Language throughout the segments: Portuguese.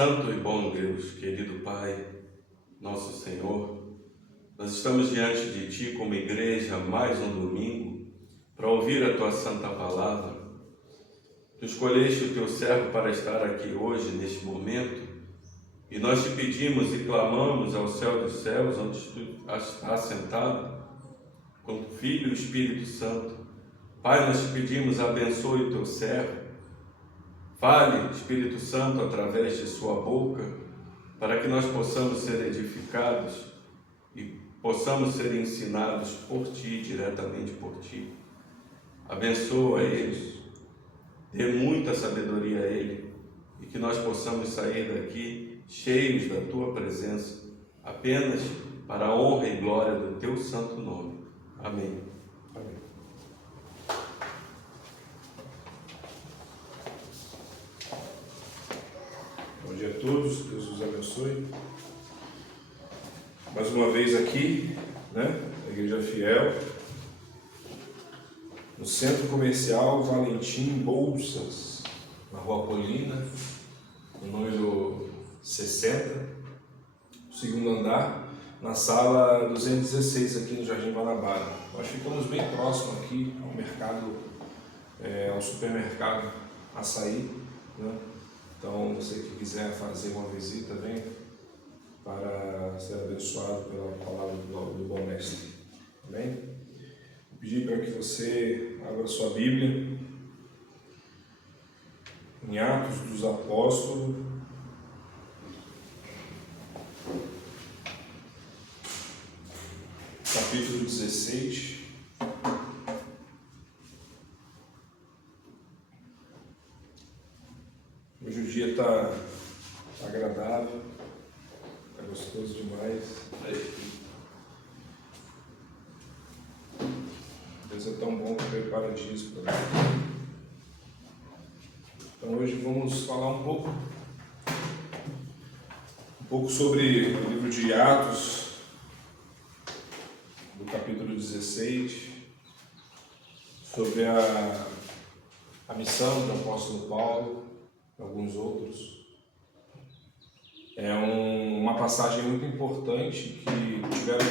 Santo e bom Deus, querido Pai, nosso Senhor, nós estamos diante de Ti como igreja mais um domingo para ouvir a Tua Santa Palavra. Tu escolheste o Teu servo para estar aqui hoje, neste momento, e nós Te pedimos e clamamos ao céu dos céus, onde Tu estás sentado, com o Filho e o Espírito Santo. Pai, nós Te pedimos, abençoe o Teu servo. Fale, Espírito Santo, através de sua boca, para que nós possamos ser edificados e possamos ser ensinados por Ti, diretamente por Ti. Abençoa eles, dê muita sabedoria a Ele e que nós possamos sair daqui cheios da Tua presença, apenas para a honra e glória do Teu santo nome. Amém. Amém. Bom dia a todos, Deus os abençoe. Mais uma vez aqui, a Igreja Fiel, no Centro Comercial Valentim Bolsas, na Rua Polina, no número 60, segundo andar, na sala 216 aqui no Jardim Guanabara. Nós ficamos bem próximo aqui ao mercado, ao supermercado Açaí, Então, você que quiser fazer uma visita, venha para ser abençoado pela palavra do bom mestre. Amém? Vou pedir para que você abra sua Bíblia em Atos dos Apóstolos, capítulo 16. Hoje o dia está agradável, está gostoso demais. Deus é tão bom que prepara dias para nós. Então hoje vamos falar um pouco sobre o livro de Atos, do capítulo 16, sobre a missão do apóstolo Paulo, alguns outros. É uma passagem muito importante que tiveram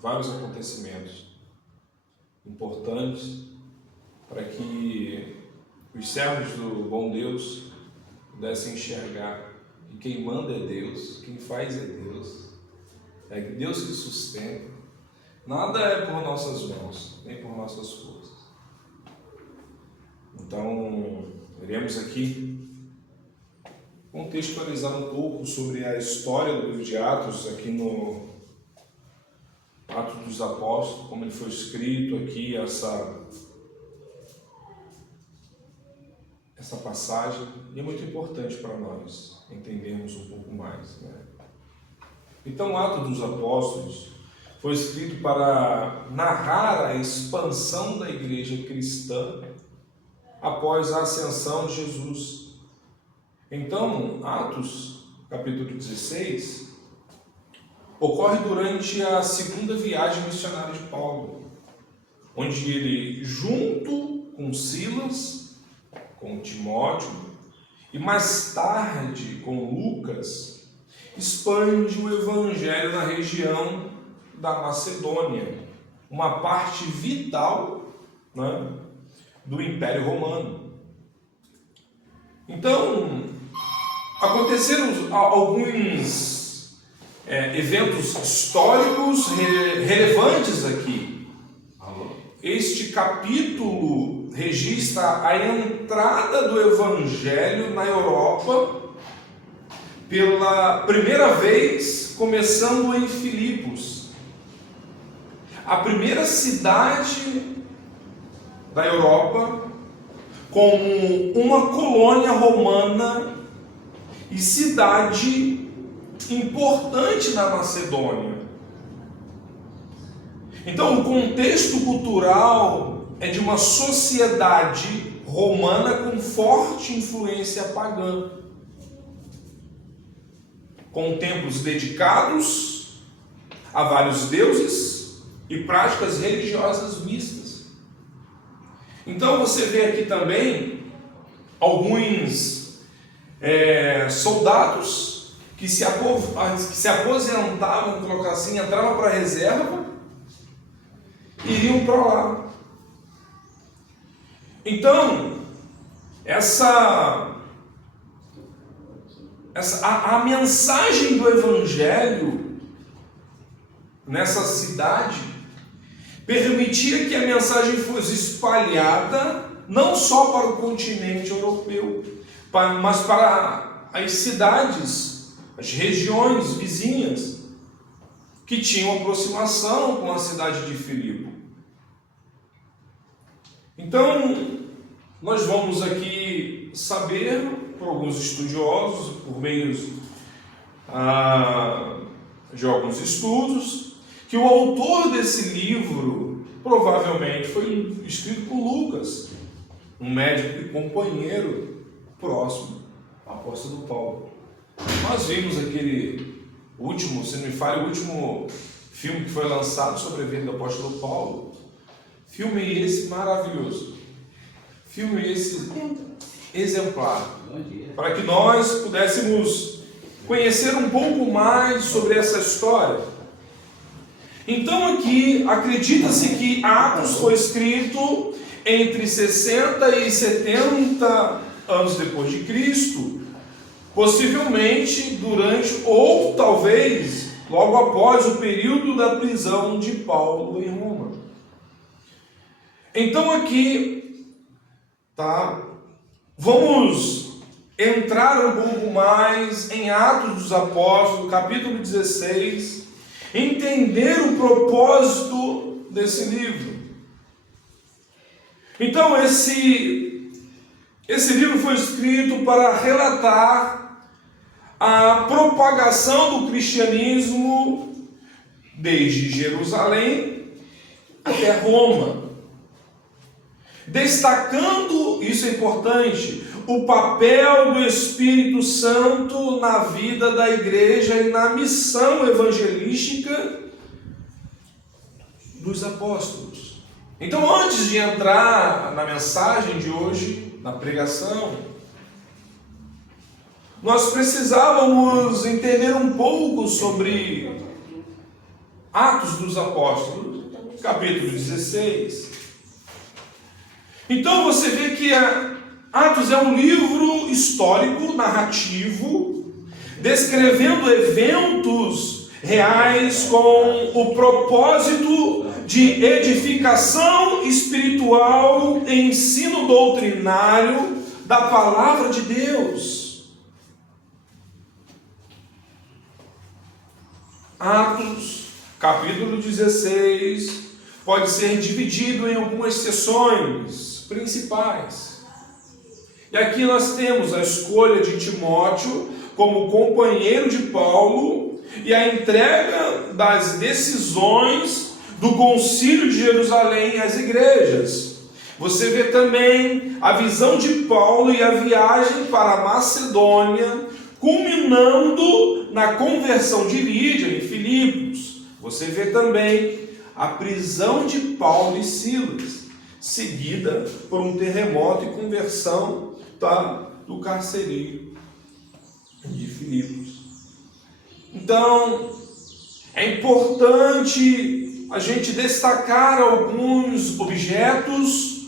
vários acontecimentos importantes para que os servos do bom Deus pudessem enxergar que quem manda é Deus, quem faz é Deus que sustenta. Nada é por nossas mãos, nem por nossas forças. Então, iremos aqui contextualizar um pouco sobre a história do livro de Atos, aqui no Atos dos Apóstolos, como ele foi escrito aqui, essa passagem, e é muito importante para nós entendermos um pouco mais. Então, o Atos dos Apóstolos foi escrito para narrar a expansão da igreja cristã após a ascensão de Jesus. Então, Atos, capítulo 16, ocorre durante a segunda viagem missionária de Paulo, onde ele, junto com Silas, com Timóteo e mais tarde com Lucas, expande o evangelho na região da Macedônia, uma parte vital, do Império Romano. Então, aconteceram alguns eventos históricos relevantes aqui. Este capítulo registra a entrada do Evangelho na Europa pela primeira vez, começando em Filipos, a primeira cidade da Europa como uma colônia romana e cidade importante na Macedônia. Então, o contexto cultural é de uma sociedade romana com forte influência pagã, com templos dedicados a vários deuses e práticas religiosas mistas. Então, você vê aqui também alguns soldados que se aposentavam, vamos colocar assim, entravam para a reserva e iriam para lá. Então, a mensagem do Evangelho nessa cidade permitia que a mensagem fosse espalhada não só para o continente europeu, mas para as cidades, as regiões vizinhas que tinham aproximação com a cidade de Filipe. Então, nós vamos aqui saber, por alguns estudiosos, por meio de alguns estudos, que o autor desse livro provavelmente foi escrito por Lucas, um médico e companheiro próximo ao apóstolo Paulo. Nós vimos aquele último, se não me falha, o último filme que foi lançado sobre a vida do apóstolo Paulo. Filme esse maravilhoso. Filme esse exemplar. Para que nós pudéssemos conhecer um pouco mais sobre essa história. Então aqui, acredita-se que Atos foi escrito entre 60 e 70 anos depois de Cristo, possivelmente durante, ou talvez, logo após o período da prisão de Paulo em Roma. Então aqui, vamos entrar um pouco mais em Atos dos Apóstolos, capítulo 16, entender o propósito desse livro. Então esse livro foi escrito para relatar a propagação do cristianismo desde Jerusalém até Roma, destacando, isso é importante, o papel do Espírito Santo na vida da igreja e na missão evangelística dos apóstolos. Então, antes de entrar na mensagem de hoje, na pregação, nós precisávamos entender um pouco sobre Atos dos Apóstolos, capítulo 16. Então você vê que Atos é um livro histórico, narrativo, descrevendo eventos reais com o propósito de edificação espiritual e ensino doutrinário da palavra de Deus. Atos, capítulo 16, pode ser dividido em algumas seções principais. E aqui nós temos a escolha de Timóteo como companheiro de Paulo e a entrega das decisões do Concílio de Jerusalém às igrejas. Você vê também a visão de Paulo e a viagem para a Macedônia, culminando na conversão de Lídia em Filipos. Você vê também a prisão de Paulo e Silas, seguida por um terremoto e conversão do carcereiro de Filipos. Então, é importante a gente destacar alguns objetos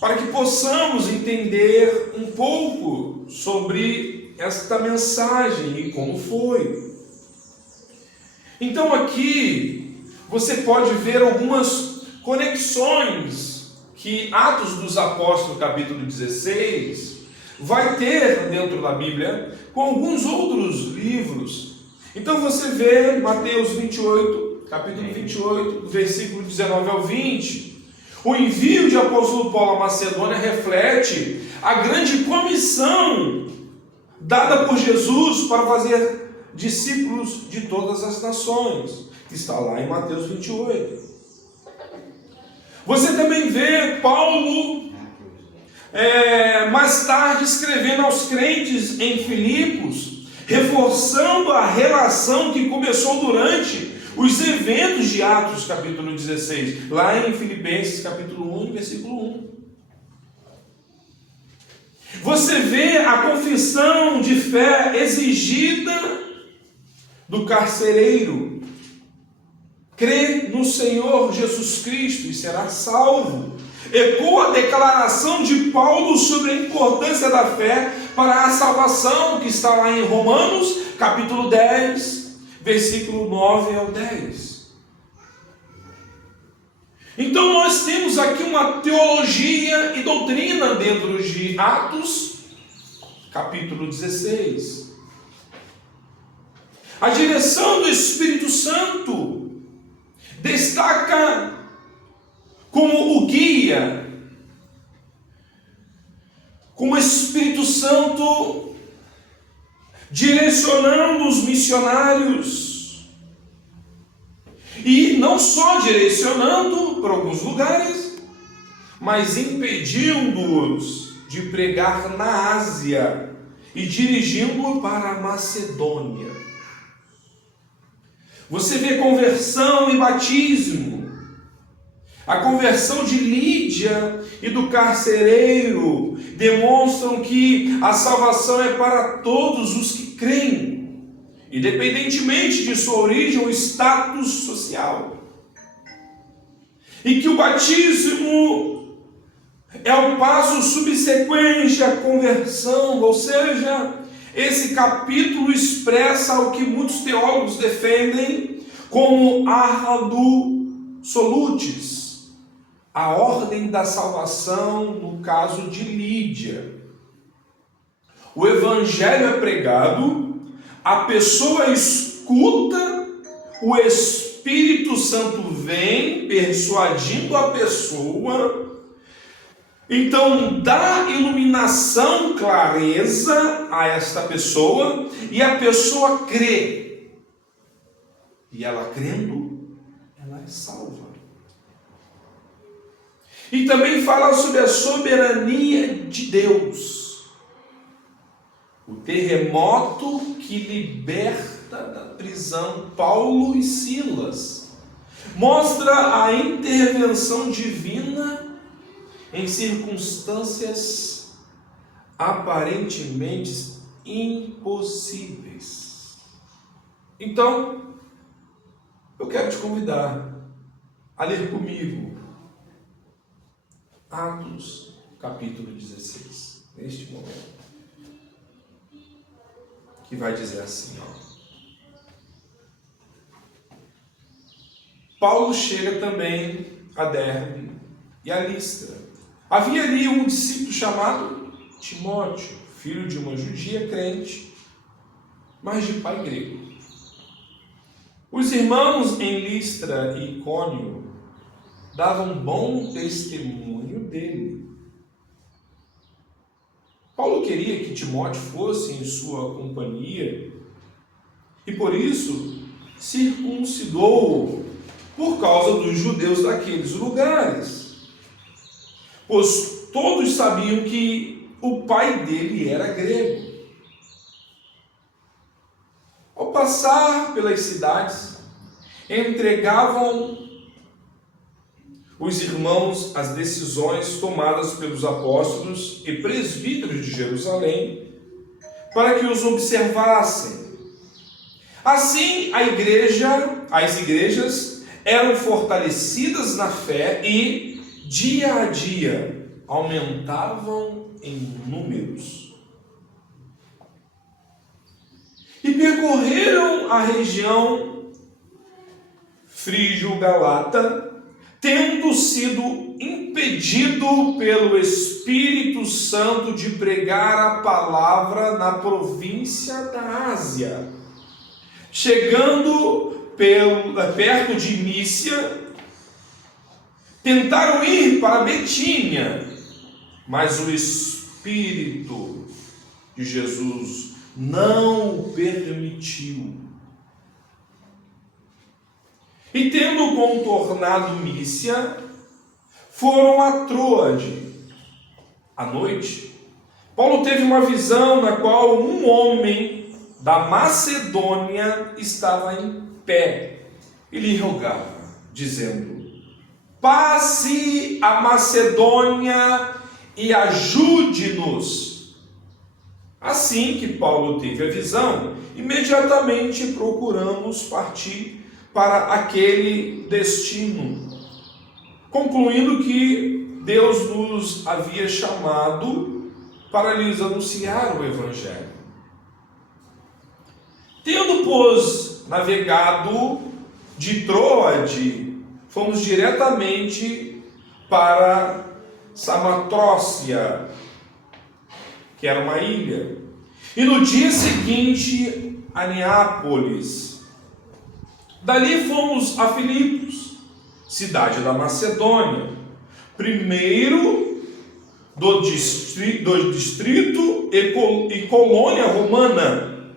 para que possamos entender um pouco sobre esta mensagem e como foi. Então aqui você pode ver algumas conexões que Atos dos Apóstolos, capítulo 16, vai ter dentro da Bíblia com alguns outros livros. Então você vê Mateus 28, capítulo 28, do versículo 19 ao 20. O envio de apóstolo Paulo à Macedônia reflete a grande comissão dada por Jesus para fazer discípulos de todas as nações, que está lá em Mateus 28. Você também vê Paulo mais tarde escrevendo aos crentes em Filipos, reforçando a relação que começou durante os eventos de Atos, capítulo 16, lá em Filipenses, capítulo 1, versículo 1. Você vê a confissão de fé exigida do carcereiro. Crê no Senhor Jesus Cristo e será salvo. Ecoa a declaração de Paulo sobre a importância da fé para a salvação, que está lá em Romanos, capítulo 10, versículo 9 ao 10. Então nós temos aqui uma teologia e doutrina dentro de Atos, capítulo 16. A direção do Espírito Santo destaca como o guia, como o Espírito Santo direcionando os missionários. E não só direcionando para alguns lugares, mas impedindo-os de pregar na Ásia e dirigindo-os para a Macedônia. Você vê conversão e batismo. A conversão de Lídia e do carcereiro demonstram que a salvação é para todos os que creem, independentemente de sua origem ou status social. E que o batismo é o passo subsequente à conversão, ou seja, esse capítulo expressa o que muitos teólogos defendem como ardu solutis, a ordem da salvação no caso de Lídia. O evangelho é pregado, a pessoa escuta, o Espírito Santo vem persuadindo a pessoa, então dá iluminação, clareza a esta pessoa, e a pessoa crê. E ela crendo, ela é salva. E também fala sobre a soberania de Deus. O terremoto que liberta da prisão Paulo e Silas mostra a intervenção divina em circunstâncias aparentemente impossíveis. Então, eu quero te convidar a ler comigo Atos, capítulo 16, neste momento, que vai dizer assim, Paulo chega também a Derbe e a Listra. Havia ali um discípulo chamado Timóteo, filho de uma judia crente, mas de pai grego. Os irmãos em Listra e Icônio davam bom testemunho dele. Paulo queria que Timóteo fosse em sua companhia e por isso circuncidou por causa dos judeus daqueles lugares, pois todos sabiam que o pai dele era grego. Ao passar pelas cidades, entregavam os irmãos as decisões tomadas pelos apóstolos e presbíteros de Jerusalém, para que os observassem. Assim, as igrejas eram fortalecidas na fé e, dia a dia, aumentavam em números. E percorreram a região frígio-galata, tendo sido impedido pelo Espírito Santo de pregar a palavra na província da Ásia. Chegando perto de Mísia, tentaram ir para Betínia, mas o Espírito de Jesus não o permitiu. E tendo contornado Mísia, foram a Troade. À noite, Paulo teve uma visão na qual um homem da Macedônia estava em pé e lhe rogava, dizendo: passe a Macedônia e ajude-nos. Assim que Paulo teve a visão, imediatamente procuramos partir para aquele destino, concluindo que Deus nos havia chamado para lhes anunciar o Evangelho. Tendo, pois, navegado de Troade, fomos diretamente para Samatrócia, que era uma ilha, e no dia seguinte a Neápolis. Dali fomos a Filipos, cidade da Macedônia, primeiro do distrito e colônia romana.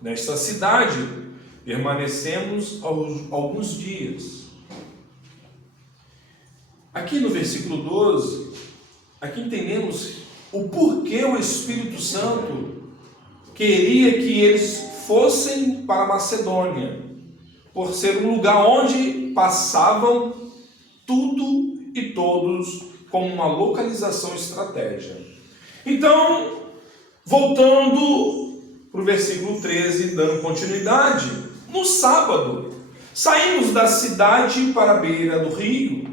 Nesta cidade permanecemos alguns dias. Aqui no versículo 12, aqui entendemos o porquê o Espírito Santo queria que eles fossem para a Macedônia, por ser um lugar onde passavam tudo e todos como uma localização estratégica. Então, voltando para o versículo 13, dando continuidade, no sábado, saímos da cidade para a beira do rio,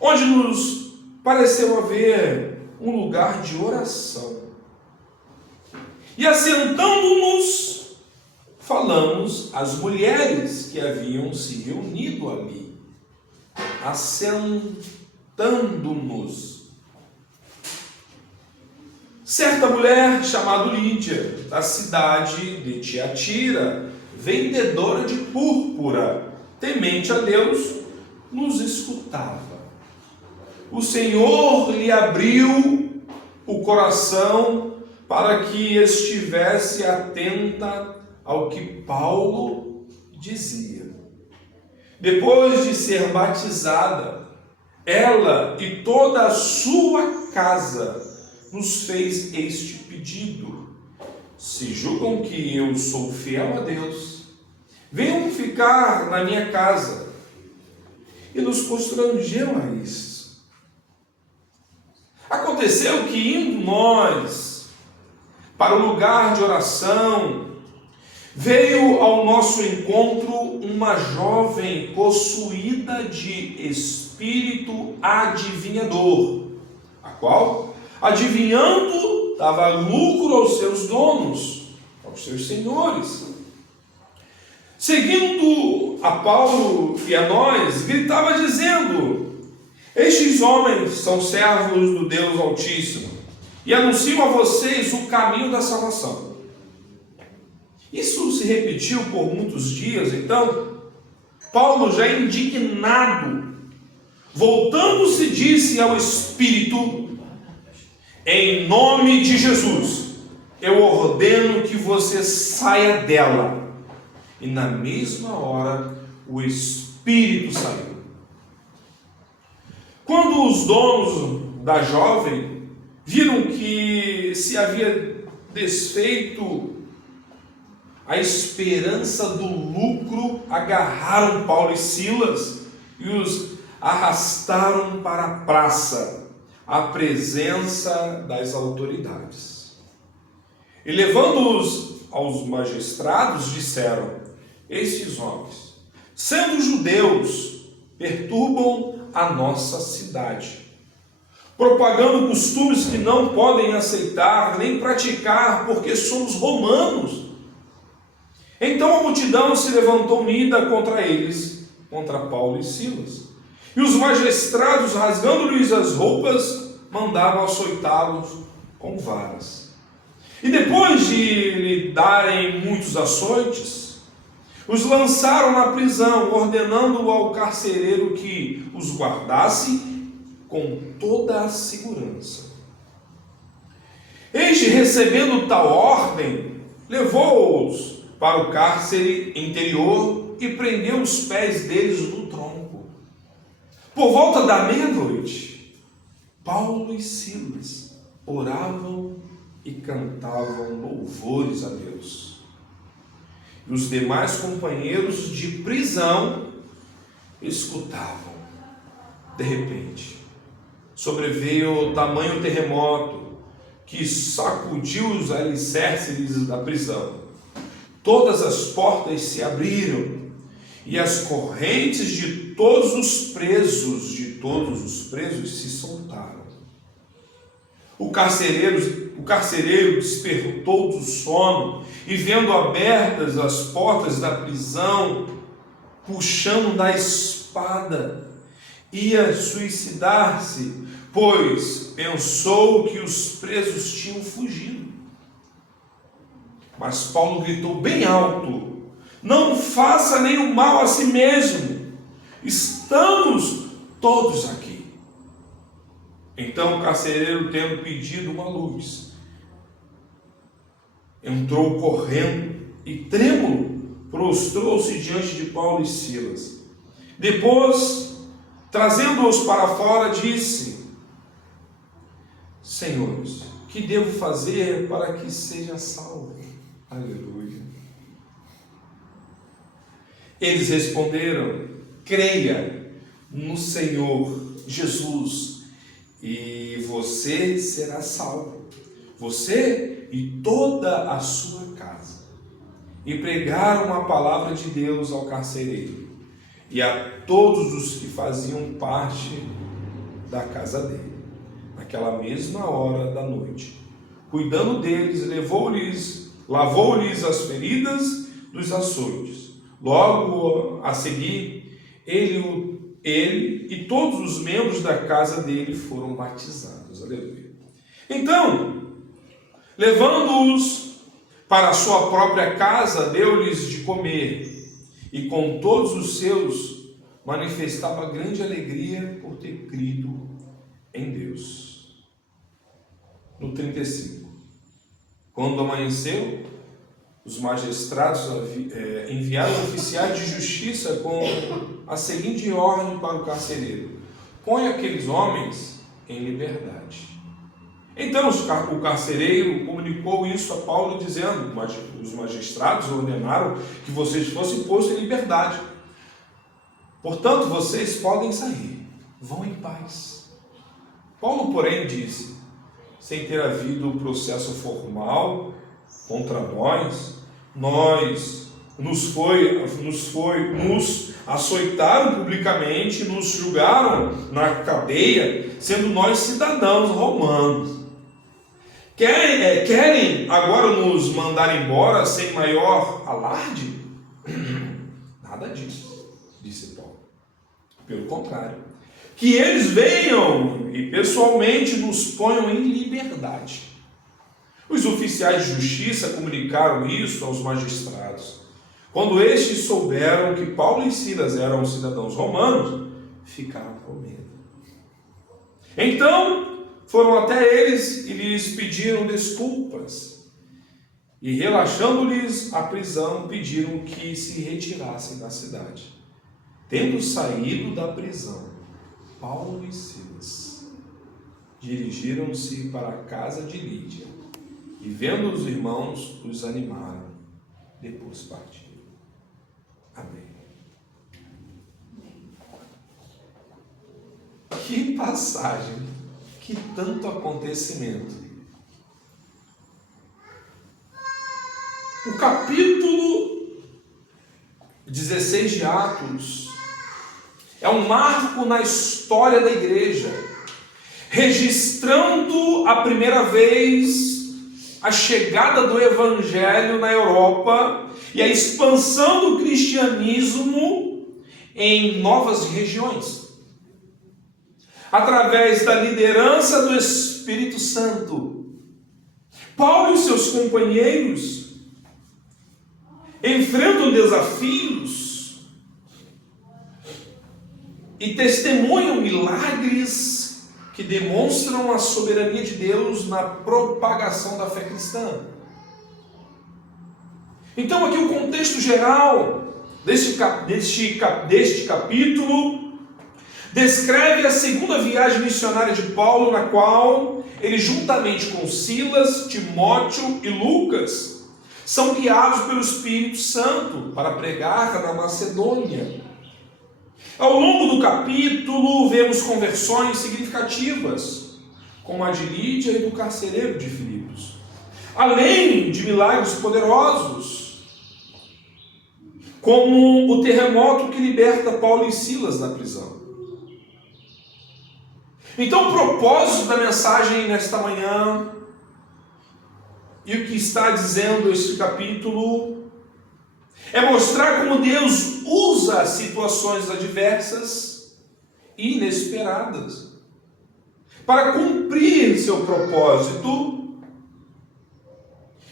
onde nos pareceu haver um lugar de oração. E assentando-nos, falamos às mulheres que haviam se reunido ali. Assentando-nos. Certa mulher chamada Lídia, da cidade de Tiatira, vendedora de púrpura, temente a Deus, nos escutava. O Senhor lhe abriu o coração para que estivesse atenta ao que Paulo dizia. Depois de ser batizada, ela e toda a sua casa nos fez este pedido: se julgam que eu sou fiel a Deus, venham ficar na minha casa. E nos constrangeu a isso. Aconteceu que, indo nós para o lugar de oração, veio ao nosso encontro uma jovem possuída de espírito adivinhador, a qual, adivinhando, dava lucro aos seus donos, aos seus senhores. Seguindo a Paulo e a nós, gritava dizendo: estes homens são servos do Deus Altíssimo e anunciam a vocês o caminho da salvação. Isso se repetiu por muitos dias. Então, Paulo, já indignado, voltando-se, disse ao Espírito: em nome de Jesus, eu ordeno que você saia dela. E na mesma hora, o Espírito saiu. Quando os donos da jovem viram que se havia desfeito a esperança do lucro, agarraram Paulo e Silas e os arrastaram para a praça, à presença das autoridades. E levando-os aos magistrados, disseram: estes homens, sendo judeus, perturbam a nossa cidade, propagando costumes que não podem aceitar nem praticar, porque somos romanos. Então a multidão se levantou unida contra eles, contra Paulo e Silas. E os magistrados, rasgando-lhes as roupas, mandavam açoitá-los com varas. E depois de lhe darem muitos açoites, os lançaram na prisão, ordenando ao carcereiro que os guardasse com toda a segurança. Este, recebendo tal ordem, levou-os para o cárcere interior e prendeu os pés deles no tronco. Por volta da meia-noite, Paulo e Silas oravam e cantavam louvores a Deus. E os demais companheiros de prisão escutavam. De repente, sobreveio tamanho terremoto que sacudiu os alicerces da prisão. Todas as portas se abriram e as correntes de todos os presos se soltaram. O carcereiro despertou do sono e, vendo abertas as portas da prisão, puxando da espada, ia suicidar-se, pois pensou que os presos tinham fugido. Mas Paulo gritou bem alto: não faça nenhum mal a si mesmo, estamos todos aqui. Então o carcereiro, tendo pedido uma luz, entrou correndo e, trêmulo, prostrou-se diante de Paulo e Silas. Depois, trazendo-os para fora, disse: Senhores, que devo fazer para que seja salvo? Aleluia. Eles responderam: creia no Senhor Jesus e você será salvo, você e toda a sua casa. E pregaram a palavra de Deus ao carcereiro e a todos os que faziam parte da casa dele. Naquela mesma hora da noite, cuidando deles, lavou-lhes as feridas dos açoites. Logo a seguir, ele e todos os membros da casa dele foram batizados. Aleluia. Então, levando-os para a sua própria casa, deu-lhes de comer, e com todos os seus manifestava grande alegria por ter crido em Deus. No 35. Quando amanheceu, os magistrados enviaram oficiais de justiça com a seguinte ordem para o carcereiro: põe aqueles homens em liberdade. Então o carcereiro comunicou isso a Paulo, dizendo: os magistrados ordenaram que vocês fossem postos em liberdade. Portanto, vocês podem sair, vão em paz. Paulo, porém, disse: sem ter havido processo formal contra nos açoitaram publicamente, nos julgaram na cadeia, sendo nós cidadãos romanos. Querem agora nos mandar embora sem maior alarde? Nada disso, disse Paulo. Pelo contrário, que eles venham e pessoalmente nos ponham em liberdade. Os oficiais de justiça comunicaram isso aos magistrados. Quando estes souberam que Paulo e Silas eram cidadãos romanos, ficaram com medo. Então foram até eles e lhes pediram desculpas. E, relaxando-lhes a prisão, pediram que se retirassem da cidade. Tendo saído da prisão, Paulo e Silas dirigiram-se para a casa de Lídia e, vendo os irmãos, os animaram. Depois partiram. Amém. Que passagem, que tanto acontecimento. O capítulo 16 de Atos é um marco na história da igreja, registrando a primeira vez a chegada do evangelho na Europa e a expansão do cristianismo em novas regiões. Através da liderança do Espírito Santo, Paulo e seus companheiros enfrentam desafios e testemunham milagres que demonstram a soberania de Deus na propagação da fé cristã. Então, aqui o contexto geral deste capítulo descreve a segunda viagem missionária de Paulo, na qual ele, juntamente com Silas, Timóteo e Lucas, são guiados pelo Espírito Santo para pregar na Macedônia. Ao longo do capítulo, vemos conversões significativas, como a de Lídia e do carcereiro de Filipos, além de milagres poderosos, como o terremoto que liberta Paulo e Silas da prisão. Então, o propósito da mensagem nesta manhã, e o que está dizendo este capítulo, é mostrar como Deus usa situações adversas e inesperadas para cumprir seu propósito,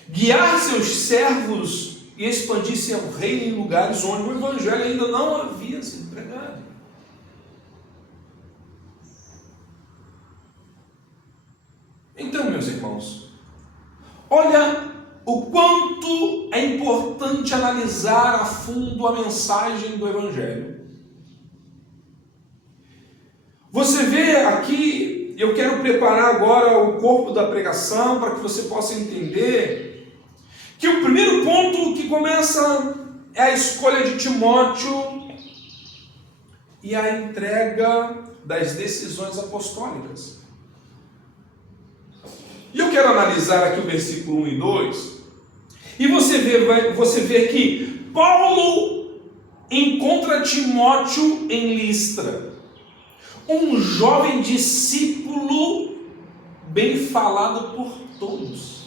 guiar seus servos e expandir seu reino em lugares onde o evangelho ainda não havia sido pregado. Então, meus irmãos, olha o quanto é importante analisar a fundo a mensagem do evangelho. Você vê aqui, eu quero preparar agora o corpo da pregação para que você possa entender que o primeiro ponto que começa é a escolha de Timóteo e a entrega das decisões apostólicas. E eu quero analisar aqui o versículo 1 e 2, e você vê que Paulo encontra Timóteo em Listra, um jovem discípulo bem falado por todos.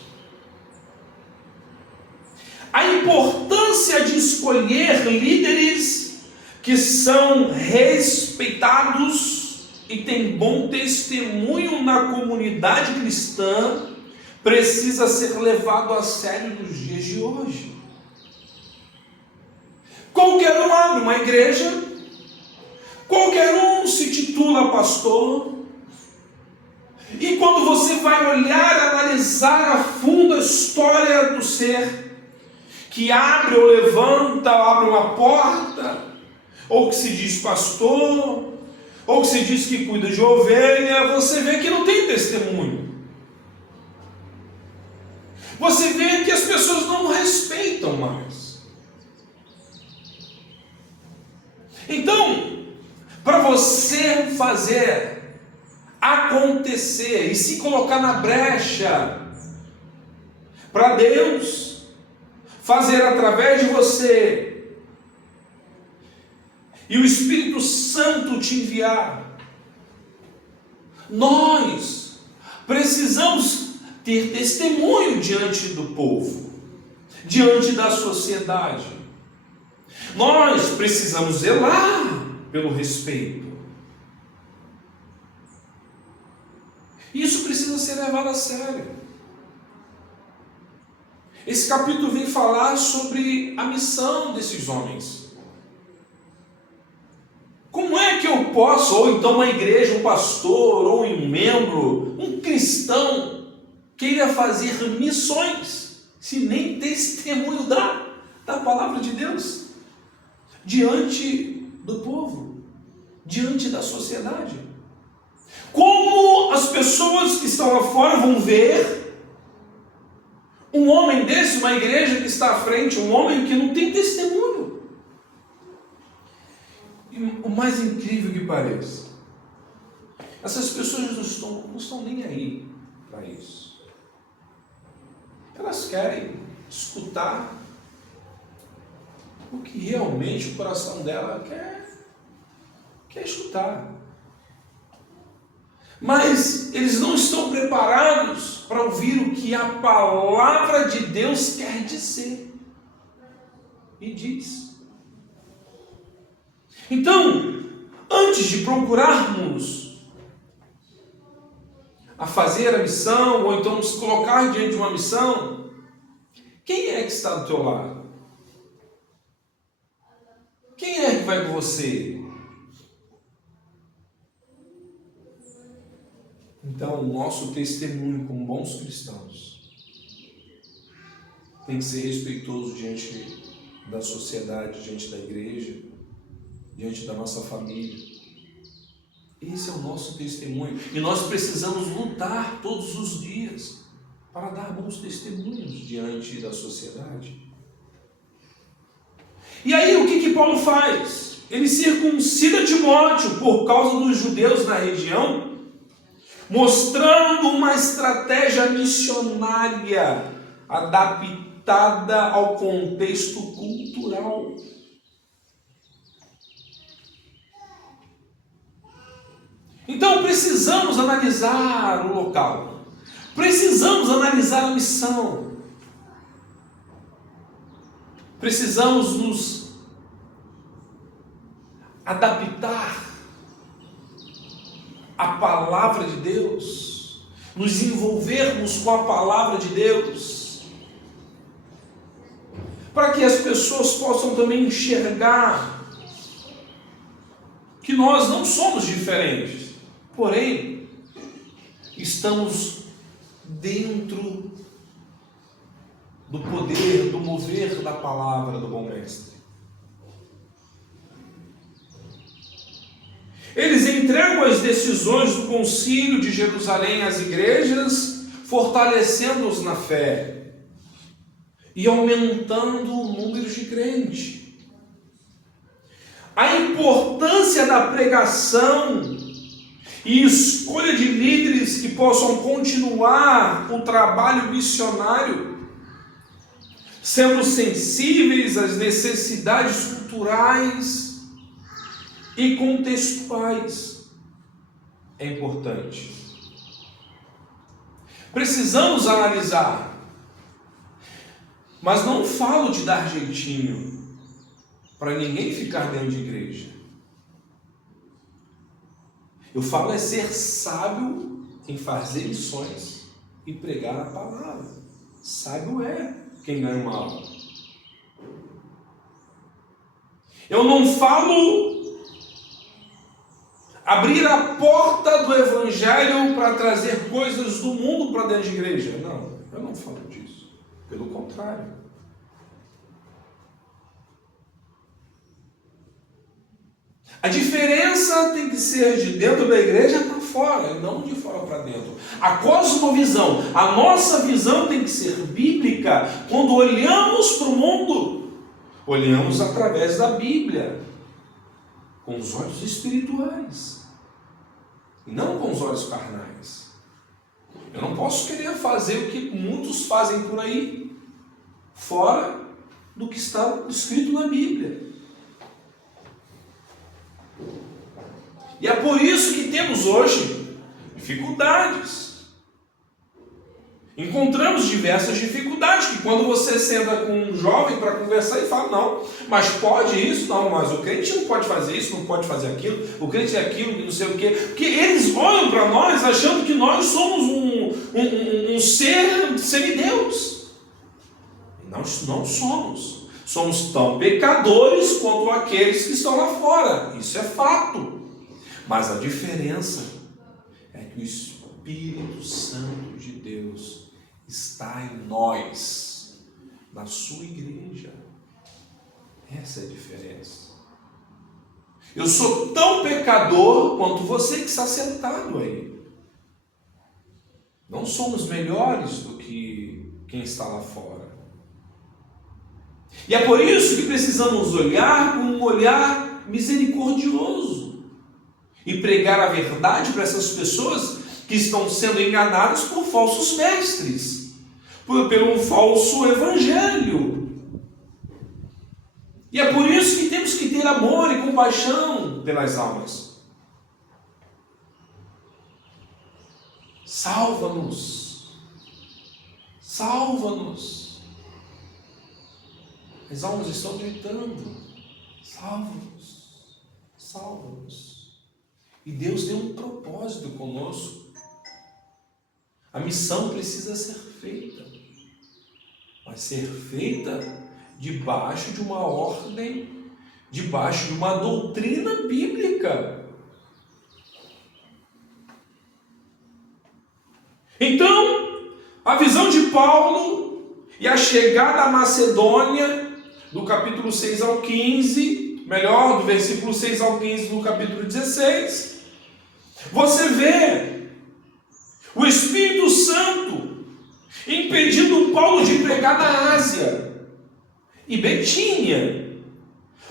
A importância de escolher líderes que são respeitados e têm bom testemunho na comunidade cristã precisa ser levado a sério nos dias de hoje. Qualquer um abre uma igreja, qualquer um se titula pastor, e quando você vai olhar, analisar a fundo a história do ser que abre ou levanta, ou abre uma porta, ou que se diz pastor, ou que se diz que cuida de ovelha, você vê que não tem testemunho. Você vê que as pessoas não respeitam mais. Então, para você fazer acontecer e se colocar na brecha para Deus fazer através de você e o Espírito Santo te enviar, nós precisamos ter testemunho diante do povo, diante da sociedade. Nós precisamos zelar pelo respeito. Isso precisa ser levado a sério. Esse capítulo vem falar sobre a missão desses homens. Como é que eu posso, ou então uma igreja, um pastor, ou um membro, um cristão, queira fazer missões, se nem testemunho dá da palavra de Deus, diante do povo, diante da sociedade? Como as pessoas que estão lá fora vão ver um homem desse, uma igreja que está à frente, um homem que não tem testemunho? E o mais incrível que pareça, essas pessoas não estão nem aí para isso. Elas querem escutar o que realmente o coração dela quer escutar. Mas eles não estão preparados para ouvir o que a palavra de Deus quer dizer e diz. Então, antes de procurarmos a fazer a missão, ou então nos colocar diante de uma missão, quem é que está do teu lado? Quem é que vai com você? Então, o nosso testemunho como bons cristãos tem que ser respeitoso diante da sociedade, diante da igreja, diante da nossa família. Esse é o nosso testemunho. E nós precisamos lutar todos os dias para dar bons testemunhos diante da sociedade. E aí, o que Paulo faz? Ele circuncida Timóteo por causa dos judeus na região, mostrando uma estratégia missionária adaptada ao contexto cultural. Então precisamos analisar o local, precisamos analisar a missão, precisamos nos adaptar à palavra de Deus, nos envolvermos com a palavra de Deus, para que as pessoas possam também enxergar que nós não somos diferentes, porém, estamos dentro do poder, do mover da palavra do bom mestre. Eles entregam as decisões do Concílio de Jerusalém às igrejas, fortalecendo-os na fé e aumentando o número de crentes. A importância da pregação e escolha de líderes que possam continuar o trabalho missionário, sendo sensíveis às necessidades culturais e contextuais, é importante. Precisamos analisar, mas não falo de dar jeitinho para ninguém ficar dentro de igreja. Eu falo é ser sábio em fazer lições e pregar a palavra. Sábio é quem ganha uma aula. Eu não falo abrir a porta do evangelho para trazer coisas do mundo para dentro de igreja. Não, eu não falo disso. Pelo contrário. A diferença tem que ser de dentro da igreja para fora, não de fora para dentro. A cosmovisão, a nossa visão tem que ser bíblica. Quando olhamos para o mundo, olhamos através da Bíblia, com os olhos espirituais, e não com os olhos carnais. Eu não posso querer fazer o que muitos fazem por aí, fora do que está escrito na Bíblia. E é por isso que temos hoje dificuldades. Encontramos diversas dificuldades, que quando você senta com um jovem para conversar e fala, não, mas pode isso? Não, mas o crente não pode fazer isso, não pode fazer aquilo, o crente é aquilo, não sei o quê. Porque eles olham para nós achando que nós somos um ser semideus. Nós não somos. Somos tão pecadores quanto aqueles que estão lá fora. Isso é fato. Mas a diferença é que o Espírito Santo de Deus está em nós, na sua igreja. Essa é a diferença. Eu sou tão pecador quanto você que está sentado aí. Não somos melhores do que quem está lá fora. E é por isso que precisamos olhar com um olhar misericordioso e pregar a verdade para essas pessoas que estão sendo enganadas por falsos mestres, pelo falso evangelho. E é por isso que temos que ter amor e compaixão pelas almas. Salva-nos. Salva-nos. As almas estão gritando. Salva-nos. Salva-nos. E Deus tem um propósito conosco. A missão precisa ser feita. Mas ser feita debaixo de uma ordem, debaixo de uma doutrina bíblica. Então, a visão de Paulo e a chegada à Macedônia, do capítulo 6 ao 15, melhor, do versículo 6 ao 15 do capítulo 16, você vê o Espírito Santo impedindo Paulo de pregar na Ásia e Betínia,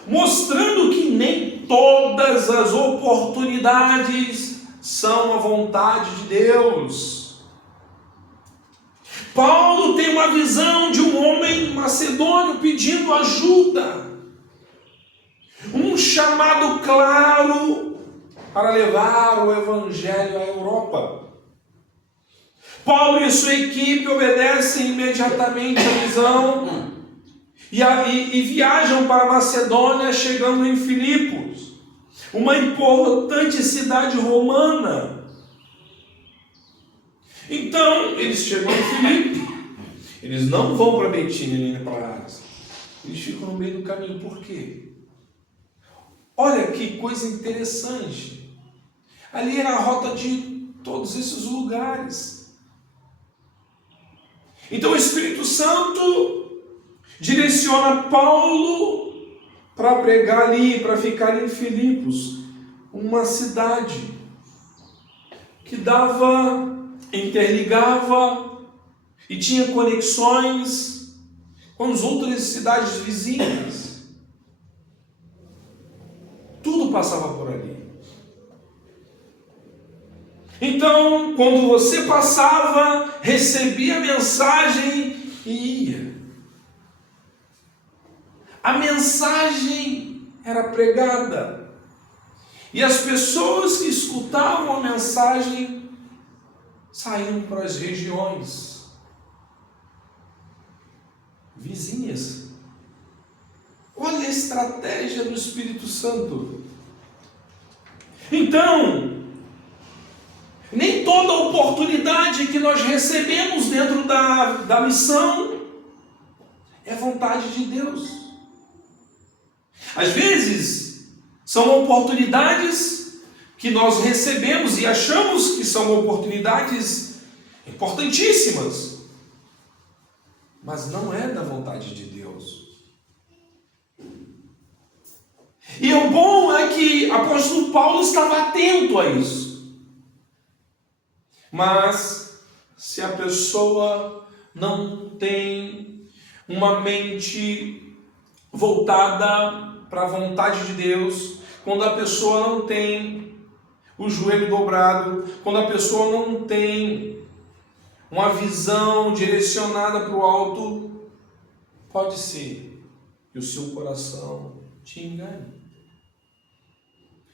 mostrando que nem todas as oportunidades são a vontade de Deus. Paulo tem uma visão de um homem macedônio pedindo ajuda, um chamado claro para levar o evangelho à Europa. Paulo e sua equipe obedecem imediatamente à visão e viajam para a Macedônia, chegando em Filipos, uma importante cidade romana. Então, eles chegam em Filipos. Eles não vão para Betínia nem para Aras. Eles ficam no meio do caminho. Por quê? Olha que coisa interessante. Ali era a rota de todos esses lugares. Então o Espírito Santo direciona Paulo para pregar ali, para ficar em Filipos, uma cidade que interligava e tinha conexões com as outras cidades vizinhas. Tudo passava por ali. Então, quando você passava, recebia a mensagem e ia. A mensagem era pregada. E as pessoas que escutavam a mensagem saíam para as regiões vizinhas. Olha a estratégia do Espírito Santo. Então, nem toda oportunidade que nós recebemos dentro da missão é vontade de Deus. Às vezes, são oportunidades que nós recebemos e achamos que são oportunidades importantíssimas, mas não é da vontade de Deus. E o bom é que o apóstolo Paulo estava atento a isso. Mas, se a pessoa não tem uma mente voltada para a vontade de Deus, quando a pessoa não tem o joelho dobrado, quando a pessoa não tem uma visão direcionada para o alto, pode ser que o seu coração te engane.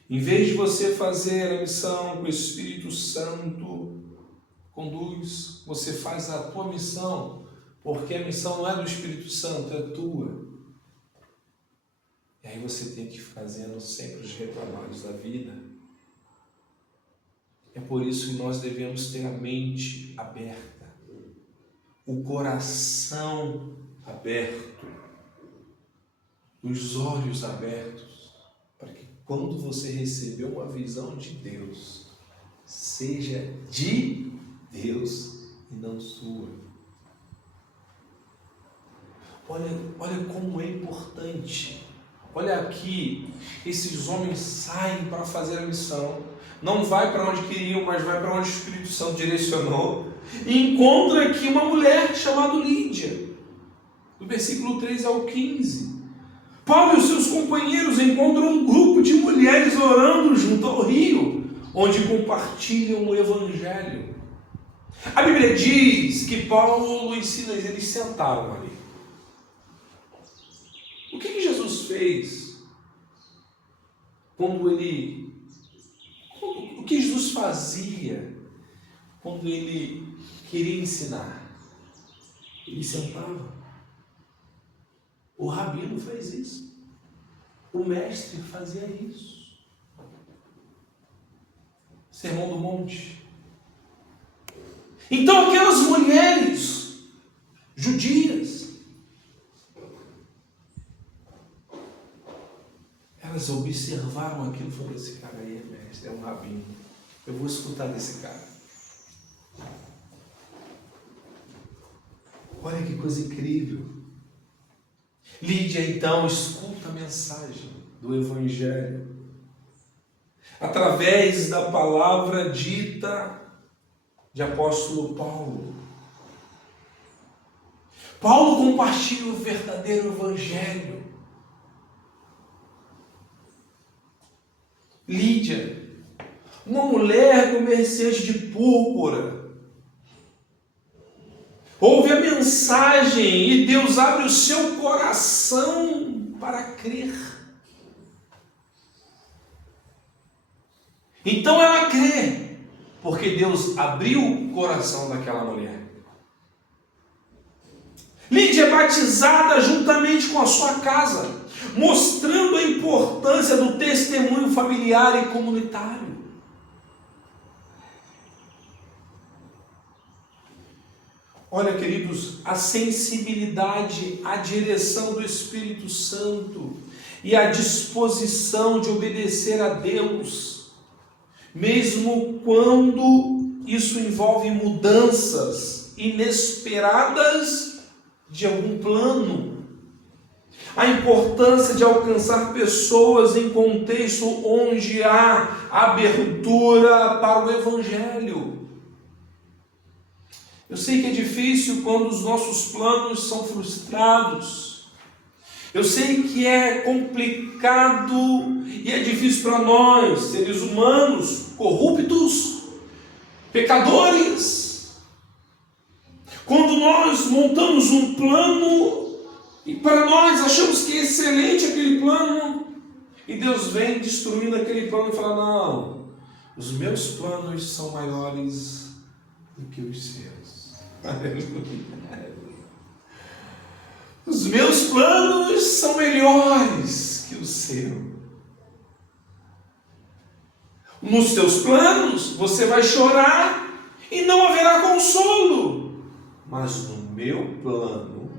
Em vez de você fazer a missão que o Espírito Santo conduz, você faz a tua missão, porque a missão não é do Espírito Santo, é tua. E aí você tem que ir fazendo sempre os retrabalhos da vida. É por isso que nós devemos ter a mente aberta, o coração aberto, os olhos abertos, para que quando você receber uma visão de Deus, seja de Deus e não sua. Olha como é importante. Olha aqui, esses homens saem para fazer a missão. Não vai para onde queriam, mas vai para onde o Espírito Santo direcionou. E encontra aqui uma mulher chamada Lídia, do versículo 3 ao 15. Paulo e os seus companheiros encontram um grupo de mulheres orando junto ao rio, onde compartilham o Evangelho. A Bíblia diz que Paulo e Silas, eles sentaram ali. O que Jesus fez quando ele... O que Jesus fazia quando ele queria ensinar? Ele sentava. O rabino fez isso. O mestre fazia isso. Sermão do Monte. Então aquelas mulheres judias, elas observaram aquilo e falaram: esse cara aí é mestre, é um rabino. Eu vou escutar desse cara. Olha que coisa incrível. Lídia então escuta a mensagem do Evangelho através da palavra dita de apóstolo Paulo. Paulo compartilha o verdadeiro Evangelho. Lídia uma mulher comerciante de púrpura. Ouve a mensagem e Deus abre o seu coração para crer. Então ela crê, porque Deus abriu o coração daquela mulher. Lídia é batizada juntamente com a sua casa, mostrando a importância do testemunho familiar e comunitário. Olha, queridos, a sensibilidade, a direção do Espírito Santo e a disposição de obedecer a Deus, mesmo quando isso envolve mudanças inesperadas de algum plano. A importância de alcançar pessoas em contexto onde há abertura para o Evangelho. Eu sei que é difícil quando os nossos planos são frustrados. Eu sei que é complicado e é difícil para nós, seres humanos, corruptos, pecadores. Quando nós montamos um plano e para nós achamos que é excelente aquele plano e Deus vem destruindo aquele plano e fala: não, os meus planos são maiores do que os seus. Aleluia. Os meus planos são melhores que o seu. Nos teus planos você vai chorar e não haverá consolo. Mas no meu plano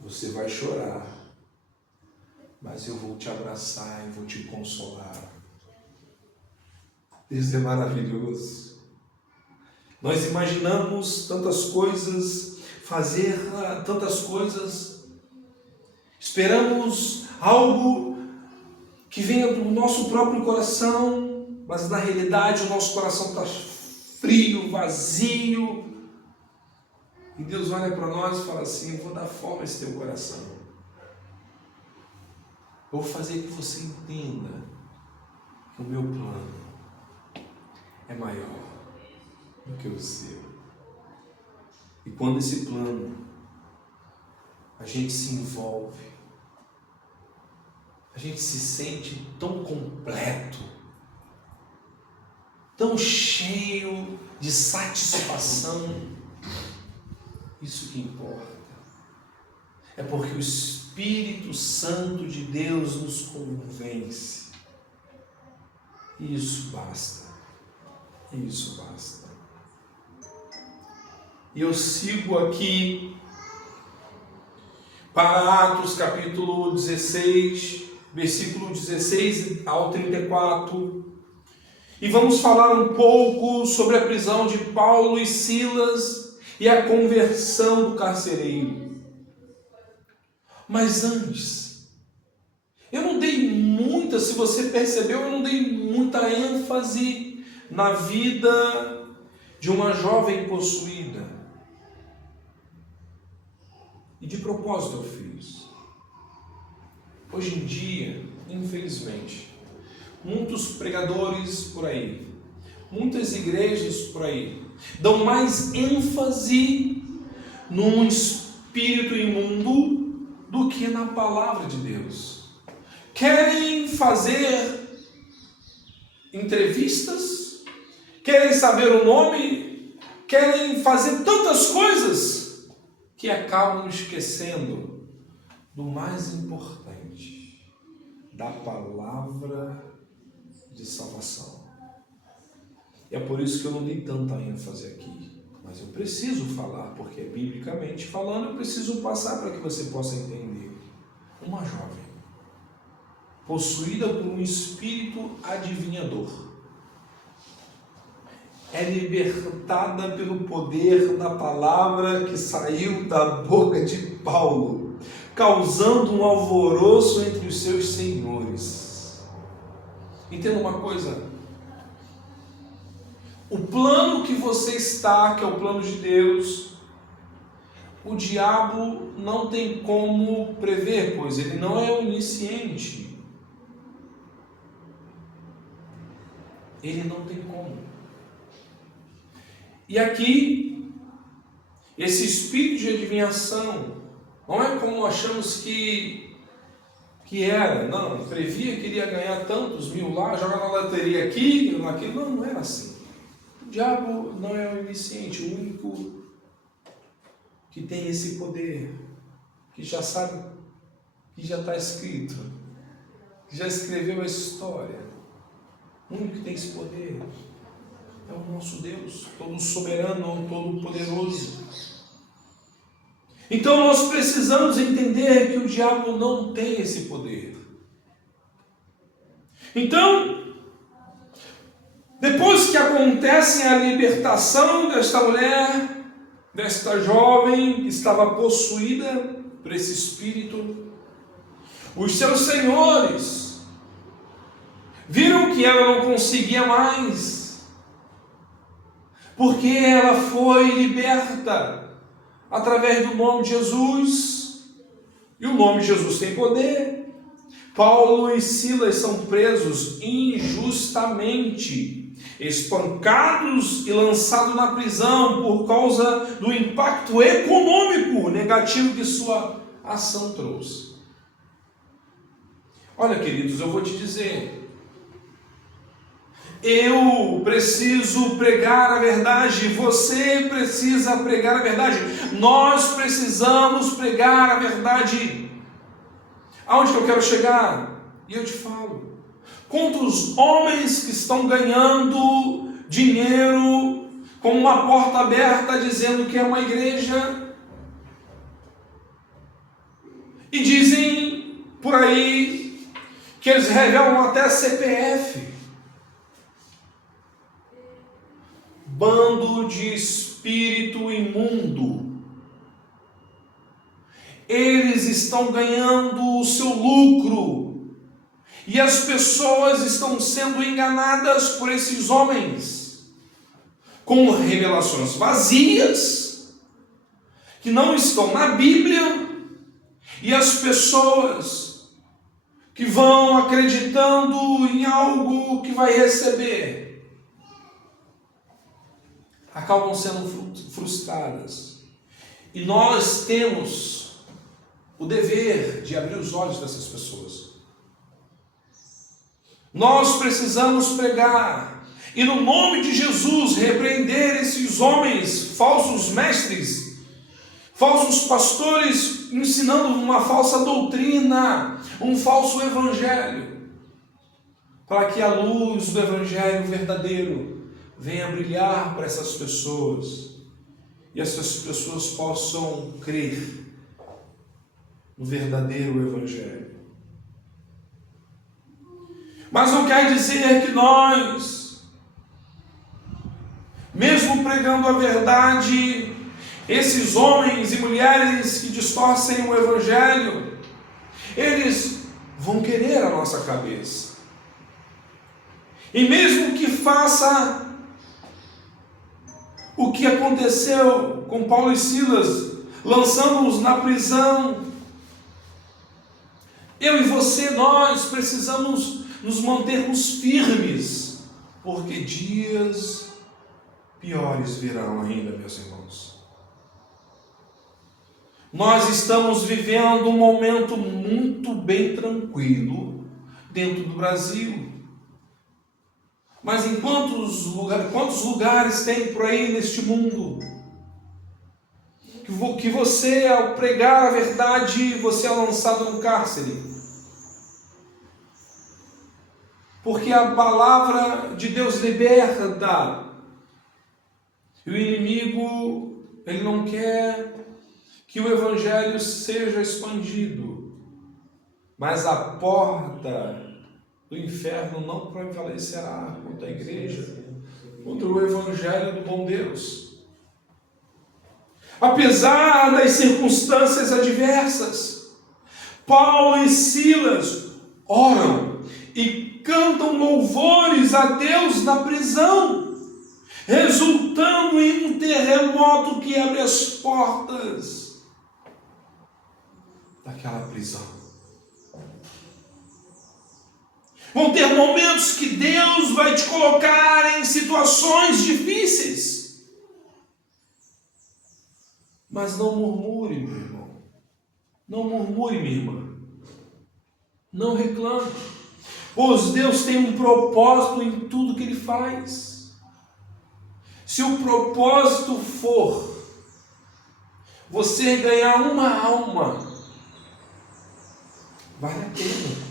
você vai chorar, mas eu vou te abraçar e vou te consolar. Deus é maravilhoso. Nós imaginamos tantas coisas, fazer tantas coisas, esperamos algo que venha do nosso próprio coração, mas na realidade o nosso coração está frio, vazio. E Deus olha para nós e fala assim: eu vou dar forma a esse teu coração. Eu vou fazer que você entenda que o meu plano é maior do que o seu. E quando esse plano a gente se envolve, a gente se sente tão completo, tão cheio de satisfação. Isso que importa. É porque o Espírito Santo de Deus nos convence. Isso basta. Isso basta. E eu sigo aqui para Atos capítulo 16, versículo 16 ao 34. E vamos falar um pouco sobre a prisão de Paulo e Silas e a conversão do carcereiro. Mas antes, eu não dei muita, se você percebeu, eu não dei muita ênfase na vida de uma jovem possuída. E de propósito eu fiz. Hoje em dia, infelizmente, muitos pregadores por aí, muitas igrejas por aí, dão mais ênfase num espírito imundo do que na palavra de Deus. Querem fazer entrevistas, querem saber o nome, querem fazer tantas coisas que acabam esquecendo do mais importante, da palavra de salvação. E é por isso que eu não dei tanta ênfase aqui. Mas eu preciso falar, porque biblicamente falando, eu preciso passar para que você possa entender. Uma jovem, possuída por um espírito adivinhador, é libertada pelo poder da palavra que saiu da boca de Paulo, causando um alvoroço entre os seus senhores. Entenda uma coisa: o plano que você está, que é o plano de Deus, o diabo não tem como prever, pois ele não é onisciente. Ele não tem como. E aqui, esse espírito de adivinhação, não é como achamos que era, não, previa que iria ganhar tantos mil lá, jogar na loteria aqui, naquilo, não era assim. O diabo não é o onisciente, o único que tem esse poder, que já sabe, que já está escrito, que já escreveu a história. O único que tem esse poder é o nosso Deus, todo soberano, todo poderoso. Então nós precisamos entender que o diabo não tem esse poder. Então, depois que acontece a libertação desta mulher, desta jovem que estava possuída por esse espírito, os seus senhores viram que ela não conseguia mais, porque ela foi liberta através do nome de Jesus, e o nome de Jesus tem poder. Paulo e Silas são presos injustamente, espancados e lançados na prisão por causa do impacto econômico negativo que sua ação trouxe. Olha, queridos, eu vou te dizer, eu preciso pregar a verdade, você precisa pregar a verdade, nós precisamos pregar a verdade. Aonde que eu quero chegar? E eu te falo, contra os homens que estão ganhando dinheiro com uma porta aberta dizendo que é uma igreja, e dizem por aí que eles revelam até CPF. Bando de espírito imundo. Eles estão ganhando o seu lucro. E as pessoas estão sendo enganadas por esses homens. Com revelações vazias, que não estão na Bíblia. E as pessoas que vão acreditando em algo que vai receber, acabam sendo frustradas. E nós temos o dever de abrir os olhos dessas pessoas. Nós precisamos pregar e no nome de Jesus repreender esses homens, falsos mestres, falsos pastores, ensinando uma falsa doutrina, um falso evangelho, para que a luz do evangelho verdadeiro venha brilhar para essas pessoas e essas pessoas possam crer no verdadeiro evangelho. Mas não quer dizer que nós, mesmo pregando a verdade, esses homens e mulheres que distorcem o evangelho, eles vão querer a nossa cabeça. E mesmo que faça o que aconteceu com Paulo e Silas, lançando-os na prisão, eu e você, nós precisamos nos mantermos firmes, porque dias piores virão ainda, meus irmãos. Nós estamos vivendo um momento muito bem tranquilo dentro do Brasil. Mas em quantos lugares tem por aí neste mundo que você, ao pregar a verdade, você é lançado no cárcere? Porque a palavra de Deus liberta. E o inimigo, ele não quer que o evangelho seja expandido. Mas a porta do inferno não prevalecerá contra a igreja, contra o evangelho do bom Deus. Apesar das circunstâncias adversas, Paulo e Silas oram e cantam louvores a Deus na prisão, resultando em um terremoto que abre as portas daquela prisão. Vão ter momentos que Deus vai te colocar em situações difíceis. Mas não murmure, meu irmão. Não murmure, minha irmã. Não reclame. Pois Deus tem um propósito em tudo que Ele faz. Se o propósito for você ganhar uma alma, vale a pena.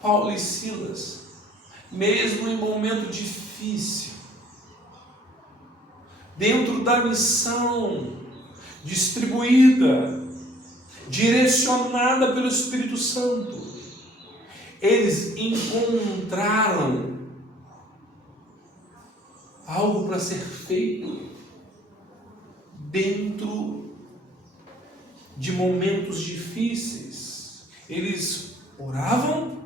Paulo e Silas, mesmo em momento difícil, dentro da missão distribuída, direcionada pelo Espírito Santo, eles encontraram algo para ser feito dentro de momentos difíceis. Eles oravam,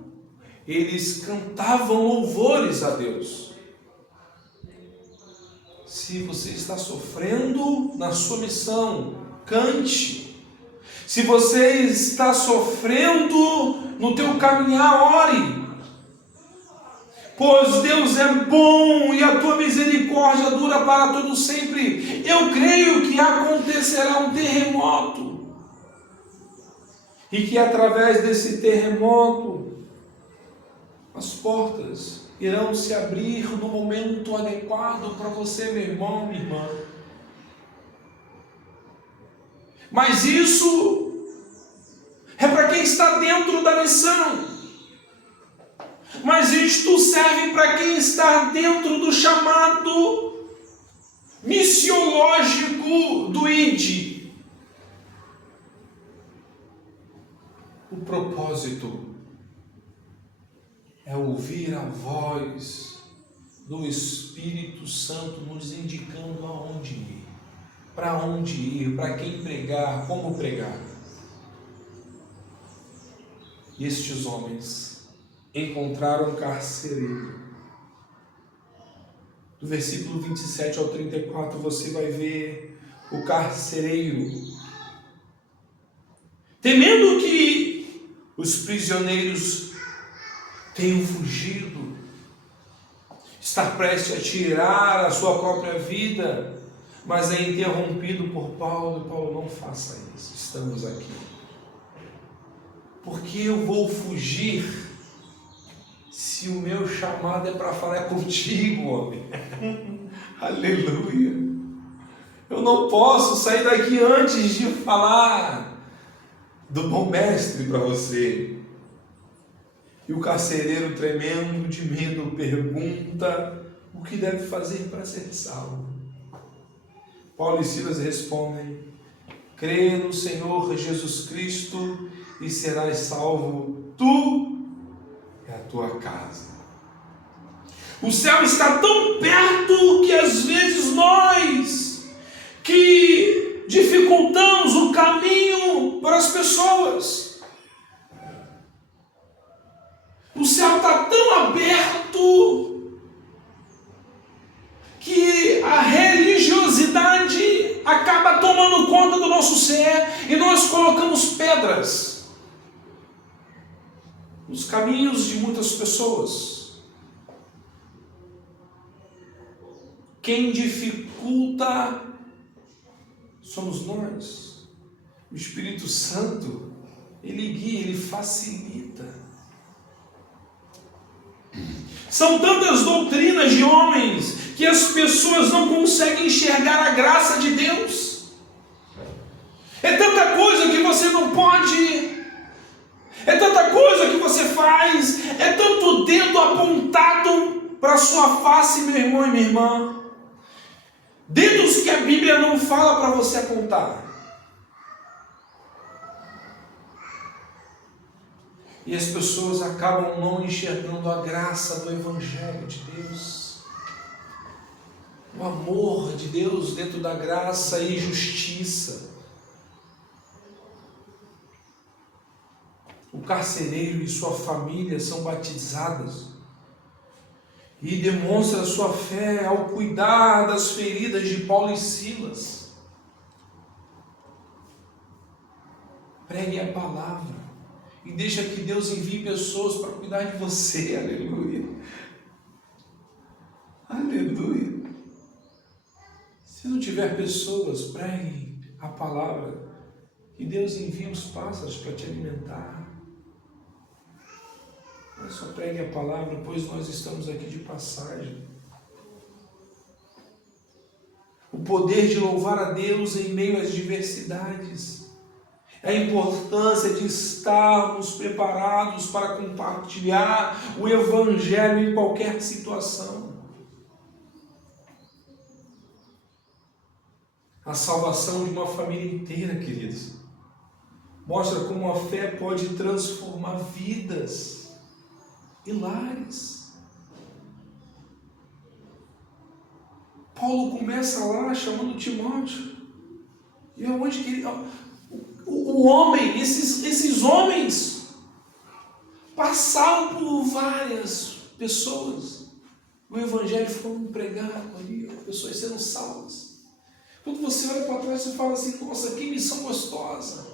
eles cantavam louvores a Deus. Se você está sofrendo na sua missão, cante. Se você está sofrendo no teu caminhar, ore. Pois Deus é bom e a tua misericórdia dura para todo sempre. Eu creio que acontecerá um terremoto. E que através desse terremoto, as portas irão se abrir no momento adequado para você, meu irmão, minha irmã. Mas isso é para quem está dentro da missão. Mas isto serve para quem está dentro do chamado missiológico do ID. O propósito é ouvir a voz do Espírito Santo nos indicando aonde ir, para onde ir, para quem pregar, como pregar. E estes homens encontraram um carcereiro. Do versículo 27 ao 34 você vai ver o carcereiro temendo que os prisioneiros tenham fugido, está prestes a tirar a sua própria vida, mas é interrompido por Paulo. Paulo, não faça isso, estamos aqui. Porque eu vou fugir se o meu chamado é para falar contigo, homem? Aleluia! Eu não posso sair daqui antes de falar do bom mestre para você. E o carcereiro, tremendo de medo, pergunta o que deve fazer para ser salvo. Paulo e Silas respondem: crê no Senhor Jesus Cristo e serás salvo, tu e a tua casa. O céu está tão perto que às vezes nós que dificultamos o caminho para as pessoas. O céu está tão aberto que a religiosidade acaba tomando conta do nosso ser e nós colocamos pedras nos caminhos de muitas pessoas. Quem dificulta somos nós. O Espírito Santo, ele guia, ele facilita. São tantas doutrinas de homens que as pessoas não conseguem enxergar a graça de Deus. É tanta coisa que você não pode, é tanta coisa que você faz, é tanto dedo apontado para a sua face, meu irmão e minha irmã. Dedos que a Bíblia não fala para você apontar. E as pessoas acabam não enxergando a graça do Evangelho de Deus. O amor de Deus dentro da graça e justiça. O carcereiro e sua família são batizados. E demonstra a sua fé ao cuidar das feridas de Paulo e Silas. Pregue a palavra. e deixa que Deus envie pessoas para cuidar de você. Aleluia. Aleluia. Se não tiver pessoas, pregue a palavra. Que Deus envie os pássaros para te alimentar. Não só pregue a palavra, pois nós estamos aqui de passagem. O poder de louvar a Deus em meio às diversidades. A importância de estarmos preparados para compartilhar o Evangelho em qualquer situação. A salvação de uma família inteira, queridos, mostra como a fé pode transformar vidas e lares. Paulo começa lá chamando Timóteo. E aonde que ele... O homem, esses homens passaram por várias pessoas. O Evangelho foi pregado ali, pessoas sendo salvas. Quando você olha para trás, você fala assim, nossa, que missão gostosa.